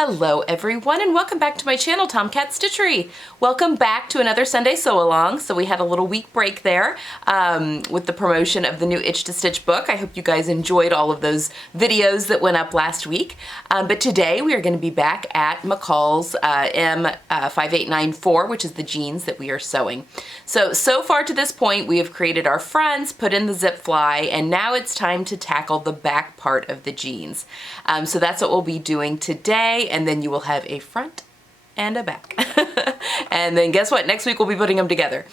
Hello everyone and welcome back to my channel, Tomcat Stitchery. Welcome back to another Sunday sew along. So we had a little week break there with the promotion of the new Itch to Stitch book. I hope you guys enjoyed all of those videos that went up last week. But today we are going to be back at McCall's M5894, which is the jeans that we are sewing. So far to this point we have created our fronts, put in the zip fly, and now it's time to tackle the back part of the jeans. So that's what we'll be doing today. And then you will have a front and a back. And then guess what? Next week we'll be putting them together,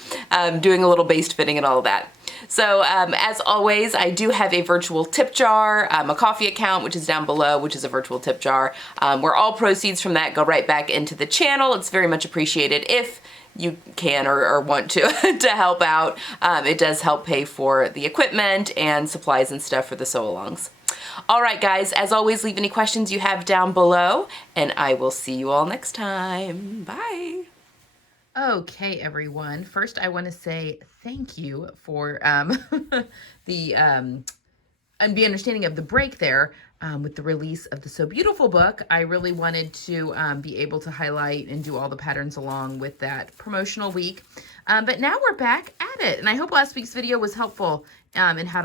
doing a little baste fitting and all of that. So as always, I do have a virtual tip jar, a coffee account, which is down below, which is a virtual tip jar, where all proceeds from that go right back into the channel. It's very much appreciated if you can or want to to help out. It does help pay for the equipment and supplies and stuff for the sew-alongs. All right, guys, as always, leave any questions you have down below, and I will see you all next time. Bye. Okay, everyone. First, I want to say thank you for the understanding of the break there with the release of the So Beautiful book. I really wanted to be able to highlight and do all the patterns along with that promotional week. But now we're back at it, and I hope last week's video was helpful in how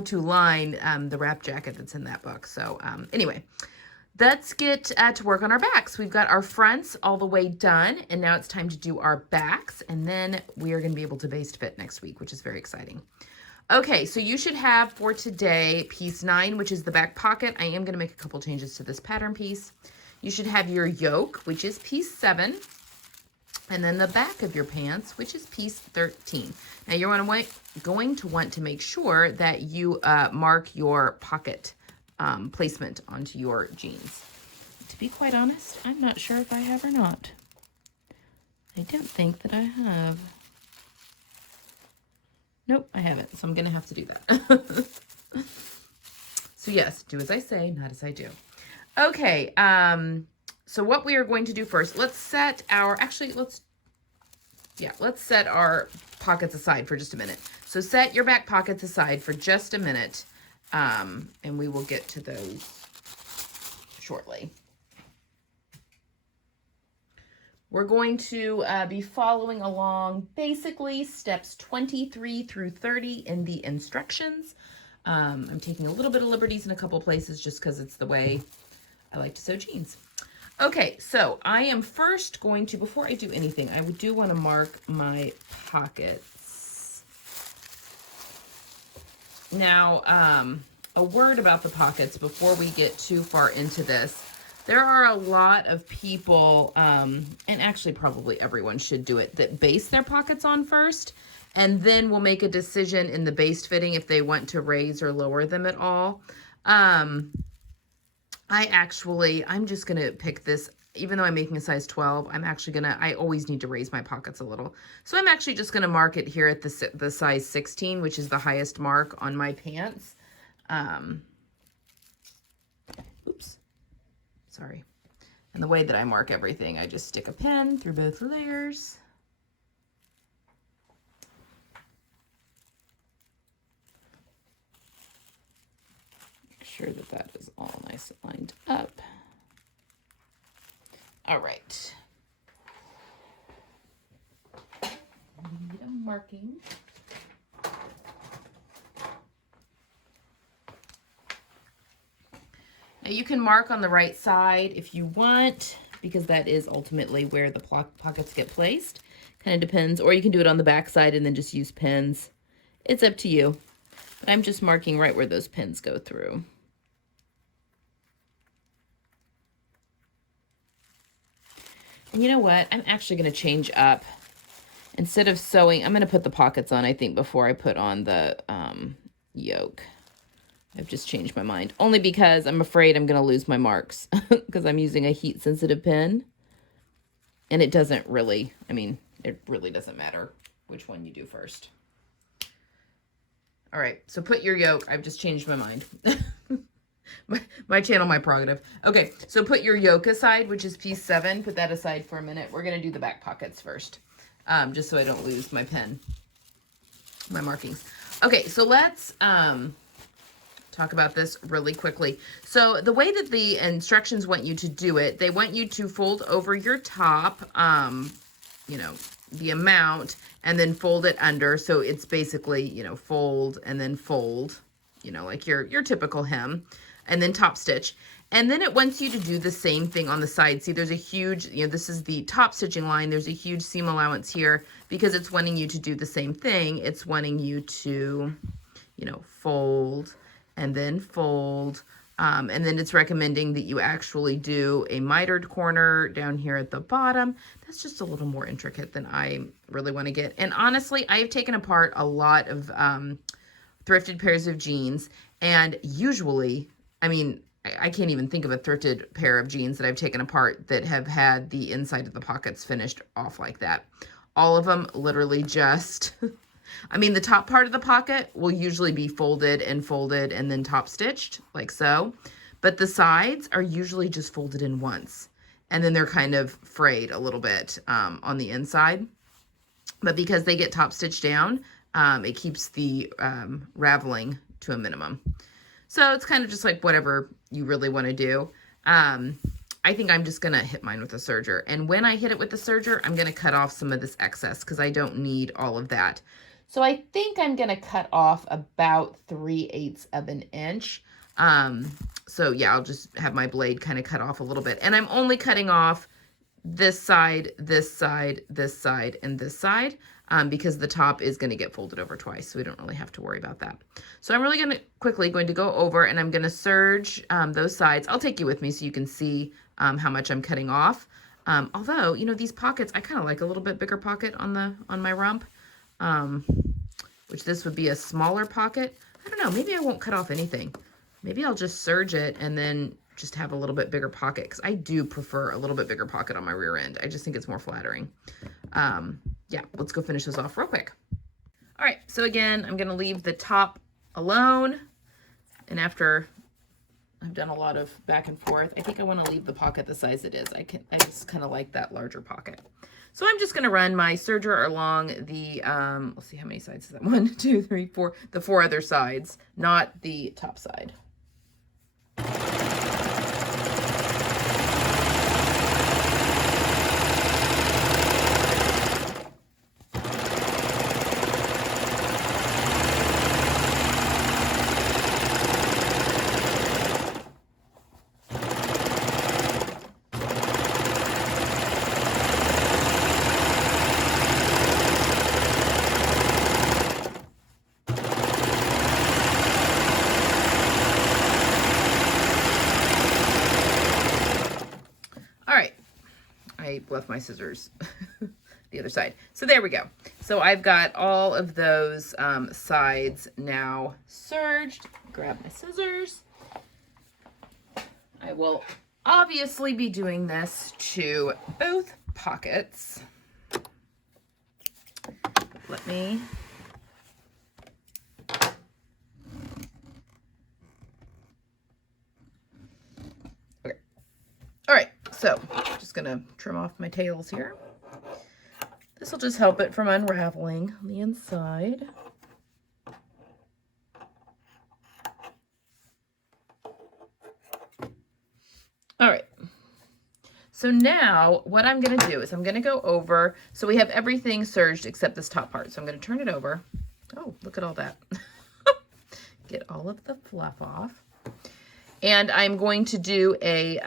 to line the wrap jacket that's in that book. So anyway, let's get to work on our backs. We've got our fronts all the way done, and now it's time to do our backs, and then we are going to be able to baste fit next week, which is very exciting. Okay, so you should have for today piece 9, which is the back pocket. I am going to make a couple changes to this pattern piece. You should have your yoke, which is piece 7. And then the back of your pants, which is piece 13. Now you're going to want to make sure that you mark your pocket placement onto your jeans. To be quite honest, I'm not sure if I have or not. I don't think that I have. Nope, I haven't, so I'm going to have to do that. So yes, do as I say, not as I do. Okay, so what we are going to do first, let's set our, let's set our pockets aside for just a minute. So set your back pockets aside for just a minute, and we will get to those shortly. We're going to be following along basically steps 23 through 30 in the instructions. I'm taking a little bit of liberties in a couple places just because it's the way I like to sew jeans. Okay, so I am first going to, before I do anything, I do want to mark my pockets. Now, a word about the pockets before we get too far into this. There are a lot of people, and actually probably everyone should do it, that base their pockets on first, and then will make a decision in the baste fitting if they want to raise or lower them at all. I'm just going to pick this, even though I'm making a size 12, I always need to raise my pockets a little. So I'm actually just going to mark it here at the size 16, which is the highest mark on my pants. Oops. Sorry. And the way that I mark everything, I just stick a pin through both layers. Make sure that that is all nice and lined up. All right. I need a marking. Now you can mark on the right side if you want, because that is ultimately where the pockets get placed. Kind of depends, or you can do it on the back side and then just use pins. It's up to you, but I'm just marking right where those pins go through. And you know what? I'm actually going to change up. Instead of sewing, I'm going to put the pockets on, I think, before I put on the yoke. I've just changed my mind, only because I'm afraid I'm going to lose my marks because I'm using a heat-sensitive pin. And it doesn't really, it really doesn't matter which one you do first. All right, so put your yoke. I've just changed my mind. my channel, my prerogative. Okay, so put your yoke aside, which is piece 7. Put that aside for a minute. We're going to do the back pockets first, just so I don't lose my pen, my markings. Okay, so let's talk about this really quickly. So the way that the instructions want you to do it, they want you to fold over your top, you know, the amount, and then fold it under. So it's basically, you know, fold and then fold, you know, like your typical hem, and then top stitch. And then it wants you to do the same thing on the side. See, there's a huge, you know, this is the top stitching line. There's a huge seam allowance here because it's wanting you to do the same thing. It's wanting you to, you know, fold and then fold. And then it's recommending that you actually do a mitered corner down here at the bottom. That's just a little more intricate than I really want to get. And honestly, I've taken apart a lot of thrifted pairs of jeans, and usually, I mean, I can't even think of a thrifted pair of jeans that I've taken apart that have had the inside of the pockets finished off like that. All of them literally just, I mean, the top part of the pocket will usually be folded and then top stitched like so, but the sides are usually just folded in once, and then they're kind of frayed a little bit on the inside. But because they get top stitched down, it keeps the raveling to a minimum. So it's kind of just like whatever you really want to do. I think I'm just going to hit mine with a serger. And when I hit it with the serger, I'm going to cut off some of this excess because I don't need all of that. So I think I'm going to cut off about 3/8 of an inch. So yeah, I'll just have my blade kind of cut off a little bit. And I'm only cutting off this side, this side, this side, and this side. Because the top is going to get folded over twice, so we don't really have to worry about that. So I'm really going to go over, and I'm going to serge those sides. I'll take you with me so you can see how much I'm cutting off. Although, you know, these pockets, I kind of like a little bit bigger pocket on my rump, which this would be a smaller pocket. I don't know, maybe I won't cut off anything. Maybe I'll just serge it and then just have a little bit bigger pocket, because I do prefer a little bit bigger pocket on my rear end. I just think it's more flattering. Yeah, let's go finish this off real quick. All right, so again, I'm gonna leave the top alone. And after I've done a lot of back and forth, I think I wanna leave the pocket the size it is. I just kind of like that larger pocket. So I'm just gonna run my serger along the, let's see how many sides is that? 1, 2, 3, 4, the 4 other sides, not the top side. Left my scissors the other side. So there we go. So I've got all of those sides now serged. Grab my scissors. I will obviously be doing this to both pockets. Let me okay. All right. So just gonna trim off my tails here. This will just help it from unraveling on the inside. All right. So now what I'm gonna do is I'm gonna go over, so we have everything serged except this top part. So I'm gonna turn it over. Oh, look at all that. Get all of the fluff off. And I'm going to do a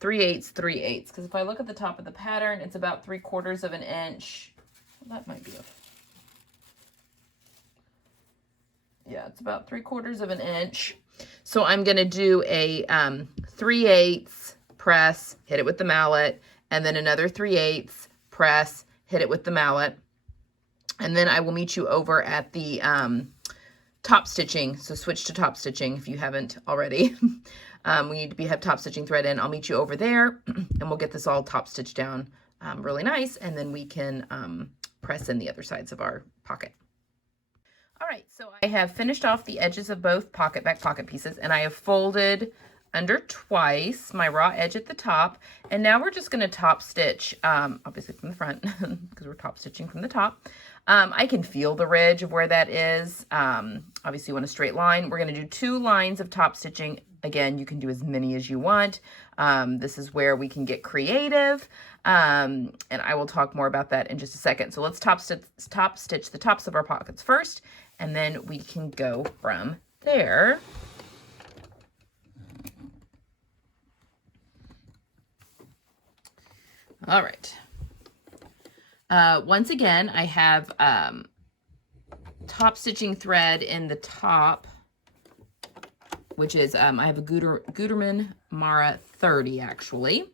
3/8, 3/8, because if I look at the top of the pattern, it's about 3/4 of an inch. Well, that might be yeah, it's about 3/4 of an inch. So I'm going to do a 3/8 press, hit it with the mallet, and then another 3/8 press, hit it with the mallet. And then I will meet you over at the top stitching. So switch to top stitching if you haven't already. We need to have top stitching thread in. I'll meet you over there, and we'll get this all top stitched down really nice, and then we can press in the other sides of our pocket. All right, so I have finished off the edges of both back pocket pieces, and I have folded under twice my raw edge at the top, and now we're just going to top stitch, obviously from the front, because we're top stitching from the top. I can feel the ridge of where that is. Obviously you want a straight line. We're going to do 2 lines of top stitching. Again, you can do as many as you want. This is where we can get creative. And I will talk more about that in just a second. So let's top stitch the tops of our pockets first, and then we can go from there. All right. Once again, I have top stitching thread in the top, which is, I have a Gutermann Mara 30 actually.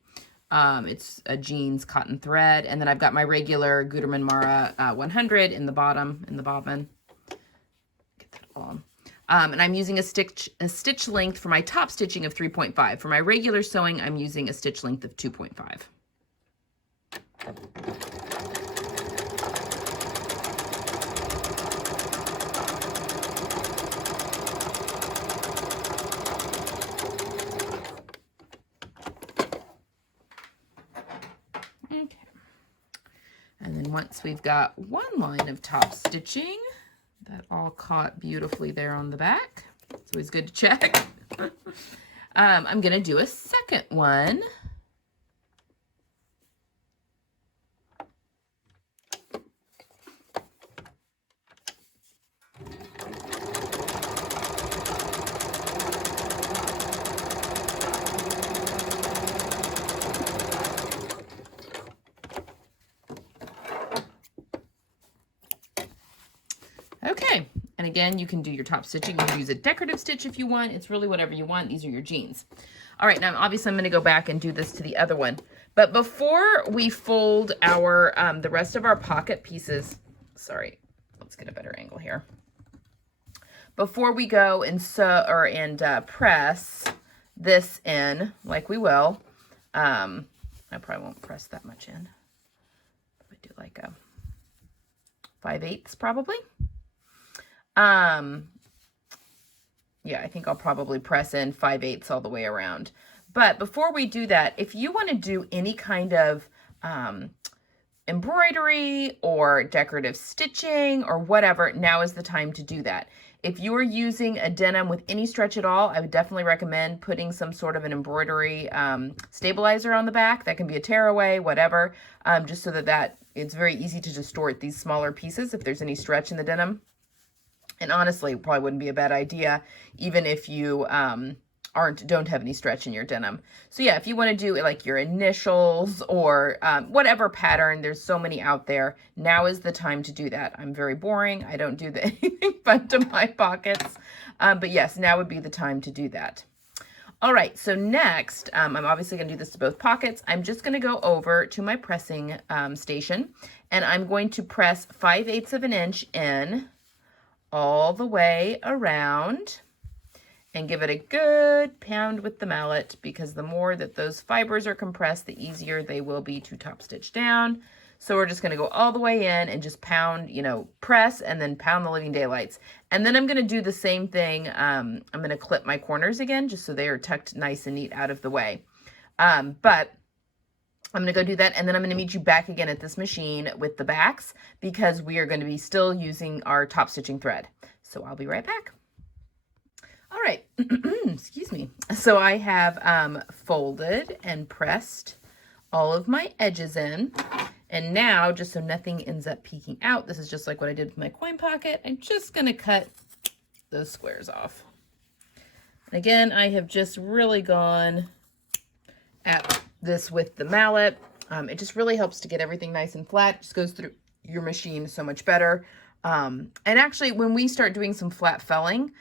It's a jeans cotton thread. And then I've got my regular Gutermann Mara 100 in the bottom, in the bobbin. Get that all. And I'm using a stitch length for my top stitching of 3.5. For my regular sewing, I'm using a stitch length of 2.5. Okay. And then once we've got one line of top stitching, that all caught beautifully there on the back. It's always good to check. I'm going to do a second one. Okay, and again, you can do your top stitching. You can use a decorative stitch if you want. It's really whatever you want. These are your jeans. All right, now obviously I'm going to go back and do this to the other one. But before we fold our the rest of our pocket pieces, sorry, let's get a better angle here. Before we go and sew and press this in, like we will, I probably won't press that much in. I do like a 5/8 probably. Yeah, I think I'll probably press in 5/8 all the way around. But before we do that, if you want to do any kind of embroidery or decorative stitching or whatever, now is the time to do that. If you are using a denim with any stretch at all, I would definitely recommend putting some sort of an embroidery stabilizer on the back. That can be a tearaway, whatever, just so that it's very easy to distort these smaller pieces if there's any stretch in the denim. And honestly, it probably wouldn't be a bad idea, even if you don't have any stretch in your denim. So yeah, if you want to do like your initials or whatever pattern, there's so many out there. Now is the time to do that. I'm very boring. I don't do anything fun to my pockets. But yes, now would be the time to do that. All right, so next, I'm obviously going to do this to both pockets. I'm just going to go over to my pressing station, and I'm going to press 5/8 of an inch in all the way around and give it a good pound with the mallet, because the more that those fibers are compressed, the easier they will be to top stitch down. So we're just going to go all the way in and just pound, press and then pound the living daylights. And then I'm going to do the same thing. I'm going to clip my corners again, just so they are tucked nice and neat out of the way. But I'm going to go do that, and then I'm going to meet you back again at this machine with the backs, because we are going to be still using our top stitching thread. So I'll be right back. All right, excuse me. So I have folded and pressed all of my edges in. And now, just so nothing ends up peeking out, this is just like what I did with my coin pocket. I'm just going to cut those squares off. And again, I have just really gone at this with the mallet. It just really helps to get everything nice and flat. It just goes through your machine so much better. And actually, when we start doing some flat felling,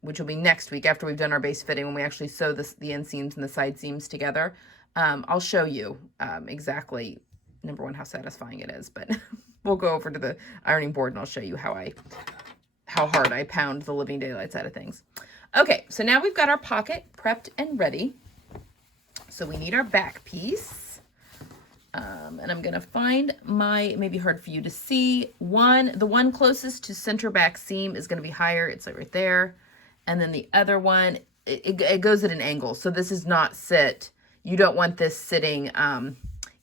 which will be next week after we've done our base fitting, when we actually sew the inseams and the side seams together, I'll show you exactly, number one, how satisfying it is, but we'll go over to the ironing board and I'll show you how hard I pound the living daylights out of things. Okay, so now we've got our pocket prepped and ready. So we need our back piece. And I'm going to find my, maybe hard for you to see, the one closest to center back seam is going to be higher. It's like right there. And then the other one, it goes at an angle. So this is not sit. You don't want this sitting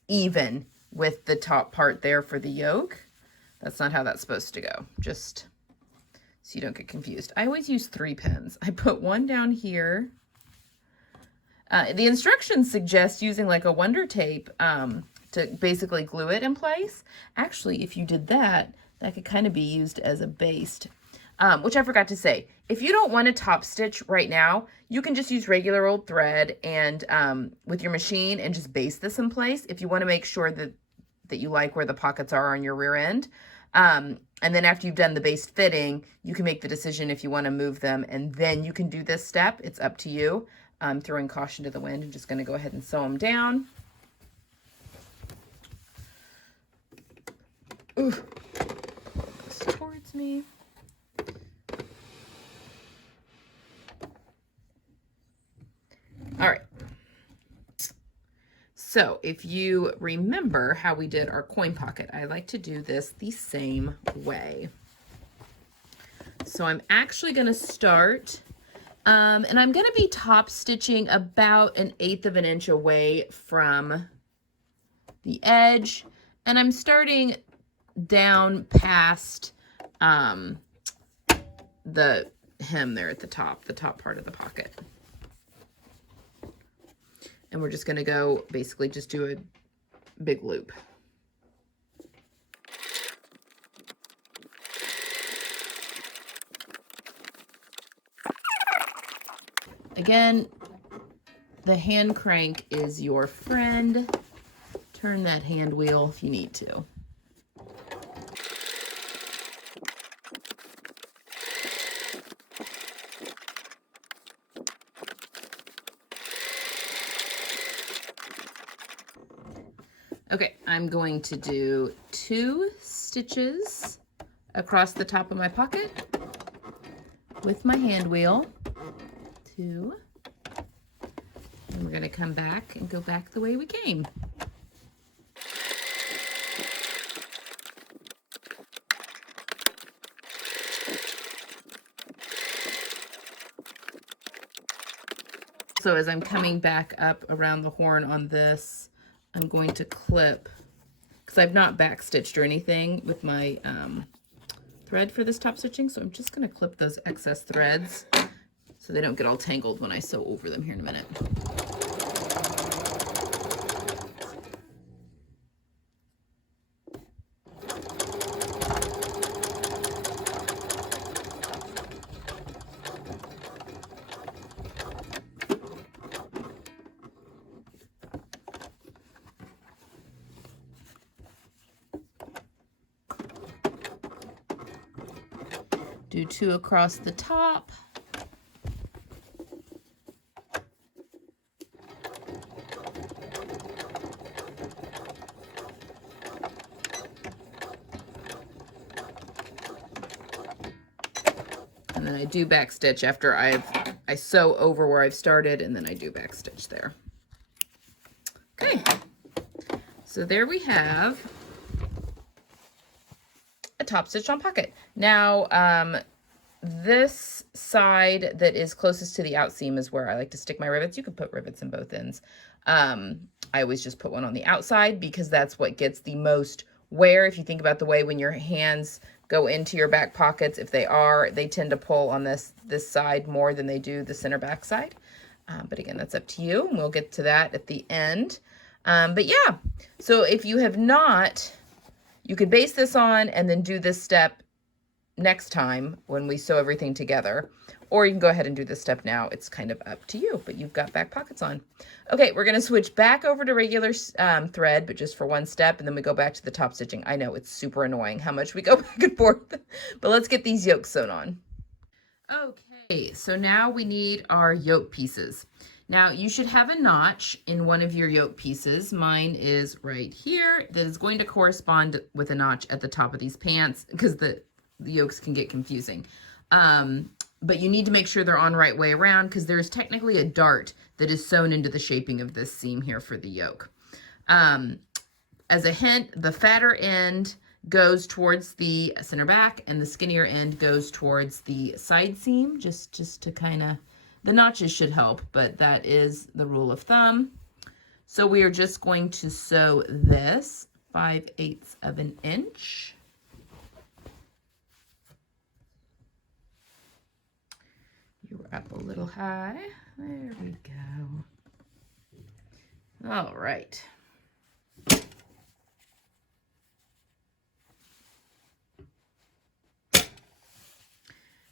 even with the top part there for the yoke. That's not how that's supposed to go, just so you don't get confused. I always use 3 pins. I put one down here. The instructions suggest using like a Wonder Tape to basically glue it in place. Actually, if you did that, that could kind of be used as a baste. Which I forgot to say. If you don't want to top stitch right now, you can just use regular old thread and with your machine and just baste this in place if you want to make sure that you like where the pockets are on your rear end. And then after you've done the baste fitting, you can make the decision if you want to move them, and then you can do this step. It's up to you. I'm throwing caution to the wind. I'm just going to go ahead and sew them down. Ooh, this towards me. All right. So if you remember how we did our coin pocket, I like to do this the same way. So I'm actually going to start, and I'm going to be top stitching about 1/8 of an inch away from the edge, and I'm starting down past the hem there at the top part of the pocket. And we're just going to go basically just do a big loop. Again, the hand crank is your friend. Turn that hand wheel if you need to. Okay, I'm going to do 2 stitches across the top of my pocket with my hand wheel. 2. And we're going to come back and go back the way we came. So as I'm coming back up around the horn on this, I'm going to clip, because I've not back stitched or anything with my thread for this top stitching, so I'm just going to clip those excess threads so they don't get all tangled when I sew over them here in a minute. Do 2 across the top. And then I do back stitch after I sew over where I've started, and then I do back stitch there. Okay, so there we have a top stitch on pocket. Now, this side that is closest to the outseam is where I like to stick my rivets. You could put rivets in both ends. I always just put one on the outside because that's what gets the most wear. If you think about the way when your hands go into your back pockets, if they tend to pull on this side more than they do the center back side. But again, that's up to you, and we'll get to that at the end. But yeah, so if you have not, you could base this on and then do this step next time when we sew everything together, or you can go ahead and do this step now. It's kind of up to you, but you've got back pockets on. Okay, we're going to switch back over to regular thread, but just for one step, and then we go back to the top stitching. I know it's super annoying how much we go back and forth, but let's get these yokes sewn on. Okay, so now we need our yoke pieces. Now you should have a notch in one of your yoke pieces. Mine is right here. That is going to correspond with a notch at the top of these pants because the yokes can get confusing. But you need to make sure they're on right way around because there's technically a dart that is sewn into the shaping of this seam here for the yoke. As a hint, the fatter end goes towards the center back and the skinnier end goes towards the side seam, just to kind of, the notches should help, but that is the rule of thumb. So we are just going to sew this 5/8 of an inch. Up a little high. There we go. All right.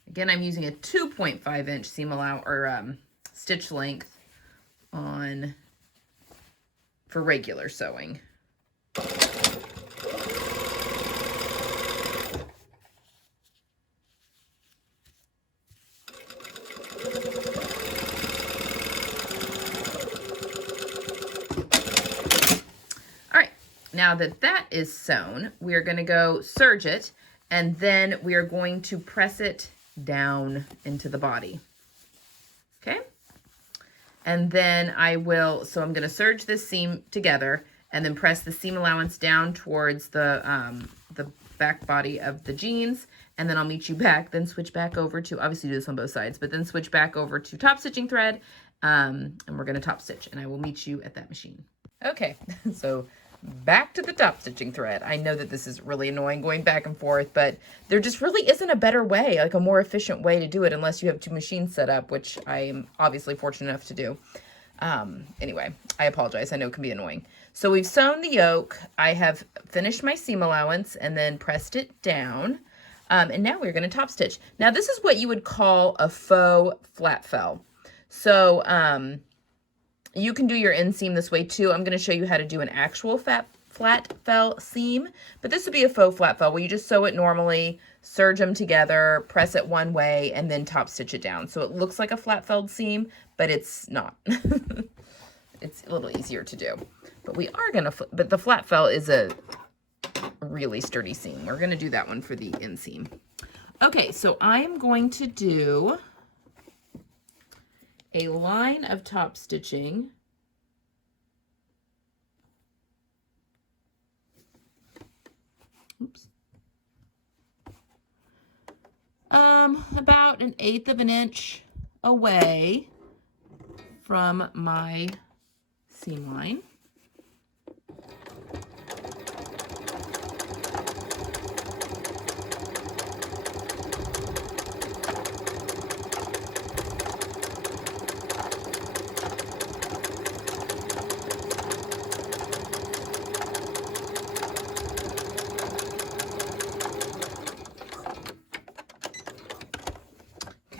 Again, I'm using a 2.5 inch seam allowance or stitch length on for regular sewing. Now that that is sewn, we are going to go serge it, and then we are going to press it down into the body. Okay? And then I'm going to serge this seam together and then press the seam allowance down towards the back body of the jeans, and then I'll meet you back, then switch back over to, obviously do this on both sides, but then switch back over to top stitching thread, and we're going to top stitch, and I will meet you at that machine. Okay, so back to the top stitching thread. I know that this is really annoying going back and forth, but there just really isn't a better way, like a more efficient way to do it unless you have two machines set up, which I am obviously fortunate enough to do. Anyway, I apologize. I know it can be annoying. So we've sewn the yoke. I have finished my seam allowance and then pressed it down. And now we're going to top stitch. Now this is what you would call a faux flat fell. So, you can do your inseam this way too. I'm going to show you how to do an actual flat fell seam, but this would be a faux flat fell where you just sew it normally, serge them together, press it one way, and then top stitch it down. So it looks like a flat felled seam, but it's not. It's a little easier to do. But we are going to, but the flat fell is a really sturdy seam. We're going to do that one for the inseam. Okay, so I'm going to do a line of top stitching about 1/8 of an inch away from my seam line.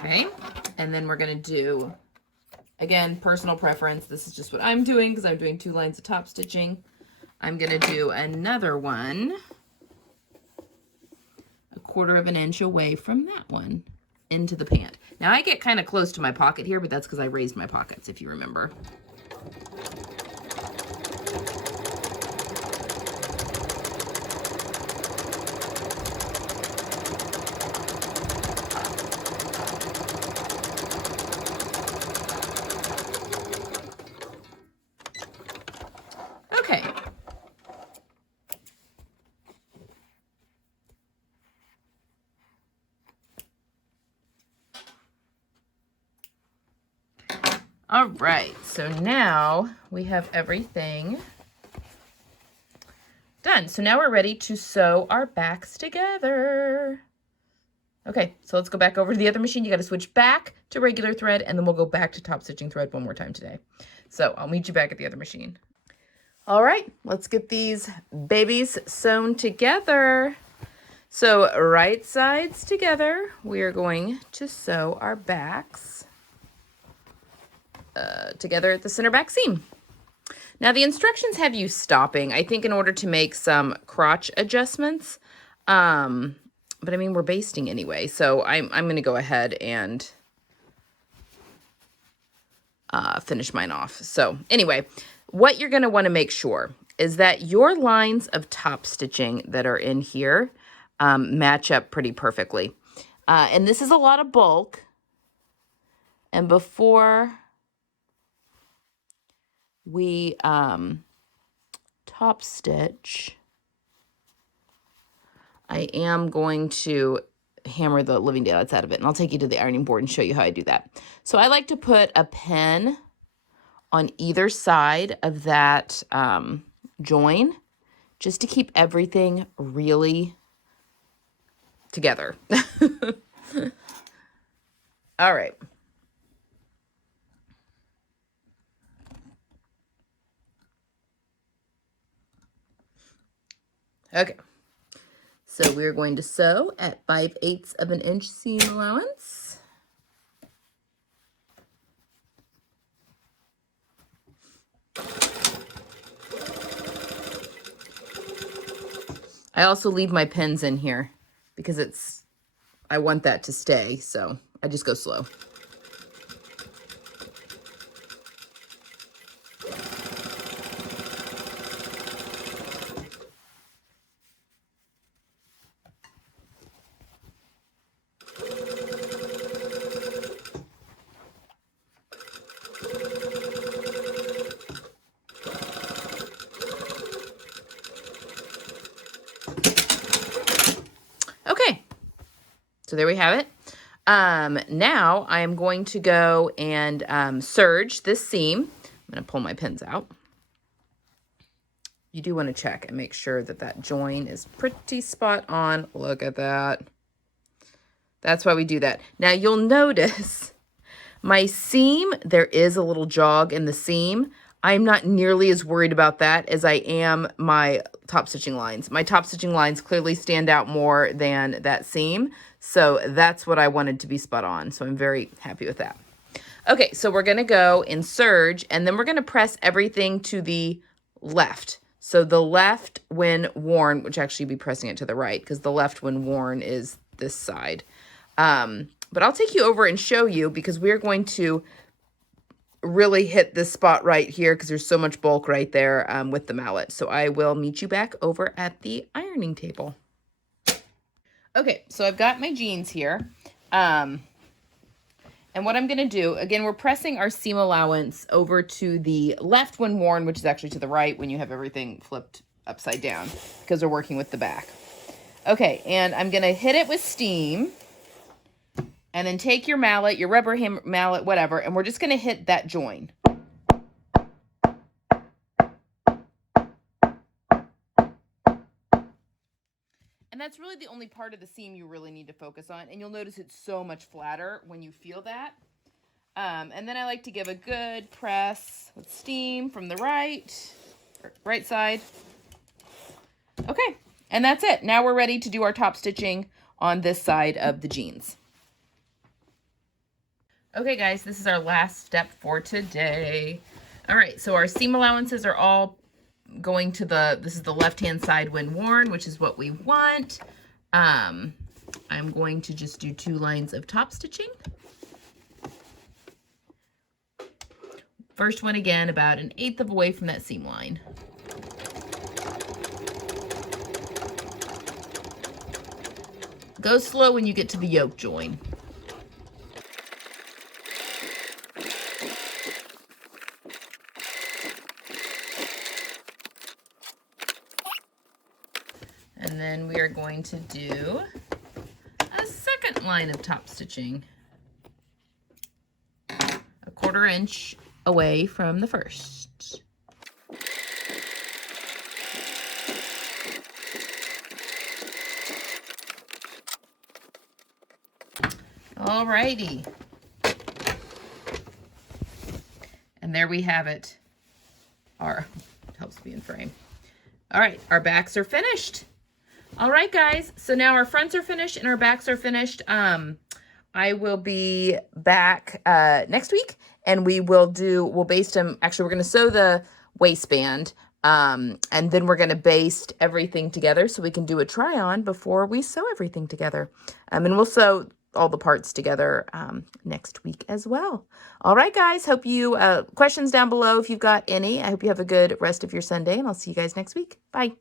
Okay, and then we're going to do, again, personal preference. This is just what I'm doing because I'm doing 2 lines of top stitching. I'm going to do another one 1/4 of an inch away from that one into the pant. Now I get kind of close to my pocket here, but that's because I raised my pockets, if you remember. Okay. All right, so now we have everything done. So now we're ready to sew our backs together. Okay, so let's go back over to the other machine. You got to switch back to regular thread, and then we'll go back to top stitching thread one more time today. So I'll meet you back at the other machine. All right, let's get these babies sewn together. So right sides together, we are going to sew our backs together at the center back seam. Now the instructions have you stopping, I think, in order to make some crotch adjustments. But I mean, we're basting anyway, so I'm going to go ahead and finish mine off. So anyway, what you're going to want to make sure is that your lines of top stitching that are in here match up pretty perfectly. And this is a lot of bulk. And before we top stitch, I am going to hammer the living daylights out of it, and I'll take you to the ironing board and show you how I do that. So I like to put a pin on either side of that join, just to keep everything really together. All right. Okay, so we're going to sew at 5/8 of an inch seam allowance. I also leave my pins in here because I want that to stay, so I just go slow. Okay, so there we have it. Now I am going to go and serge this seam. I'm going to pull my pins out. You do want to check and make sure that that join is pretty spot on. Look at that. That's why we do that. Now you'll notice my seam, there is a little jog in the seam. I'm not nearly as worried about that as I am my top stitching lines. My top stitching lines clearly stand out more than that seam. So that's what I wanted to be spot on. So I'm very happy with that. Okay, so we're gonna go in serge and then we're gonna press everything to the left. So the left when worn, which actually be pressing it to the right because the left when worn is this side. But I'll take you over and show you because we're going to really hit this spot right here because there's so much bulk right there with the mallet. So I will meet you back over at the ironing table. Okay, so I've got my jeans here. And what I'm going to do, again, we're pressing our seam allowance over to the left when worn, which is actually to the right when you have everything flipped upside down because we're working with the back. Okay, and I'm going to hit it with steam. And then take your mallet, your rubber hammer mallet, whatever, and we're just going to hit that join. And that's really the only part of the seam you really need to focus on. And you'll notice it's so much flatter when you feel that. And then I like to give a good press with steam from the right side. Okay, and that's it. Now we're ready to do our top stitching on this side of the jeans. Okay, guys, this is our last step for today. All right, so our seam allowances are all going to this is the left-hand side when worn, which is what we want. I'm going to just do 2 lines of top stitching. First one, again, about 1/8 of away from that seam line. Go slow when you get to the yoke join. And then we are going to do a second line of top stitching, 1/4 inch away from the first. Alrighty. And there we have it. Helps me in frame. All right, our backs are finished. All right, guys, so now our fronts are finished and our backs are finished. I will be back next week and we'll baste them. Actually, we're going to sew the waistband and then we're going to baste everything together so we can do a try on before we sew everything together. And we'll sew all the parts together next week as well. All right, guys, hope you, questions down below if you've got any. I hope you have a good rest of your Sunday and I'll see you guys next week. Bye.